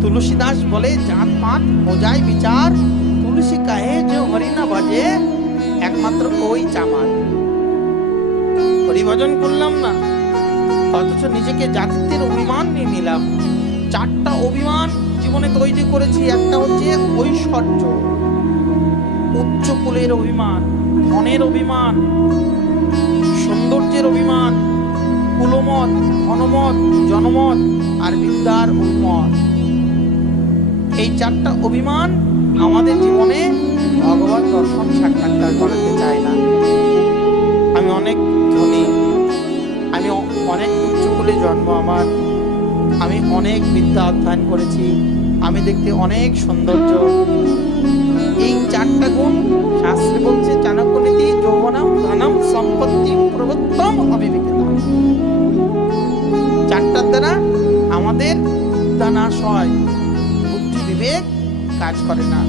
তুলসীদাস বলে জাত পাত বোঝায় বিচার, তুলসী কাহে যে হরি না বাজে, একমাত্র ওই চামার। হরিভজন করলাম না, অথচ নিজেকে জাতিত্বের অভিমান নিয়ে নিলাম। চারটা অভিমান জীবনে তৈরি করেছি। একটা হচ্ছে ঐশ্বর্য, উচ্চ কুলের অভিমান, ধনের অভিমান, সৌন্দর্যের অভিমান, কুলমত, ধনমত, জনমত আর বিদ্যার অভিমত। এই চারটা অভিমান আমাদের জীবনে ভগবত দর্শন সাক্ষাৎকার করাতে চায় না। আমি অনেক ধনী, আমি অনেক উচ্চকুলে জন্ম আমার, আমি অনেক বিদ্যা অধ্যয়ন করেছি, আমি দেখতে অনেক সৌন্দর্য। এই চারটা গুণ শাস্ত্রে বলছে চাণক্য নীতি যৌবনম ধনম সম্পত্তি প্রবৃত্তম অবিবেকিতম। চারটার দ্বারা আমাদের বিদ্যা নাশ হয়, বুদ্ধি বিবেক কাজ করে না।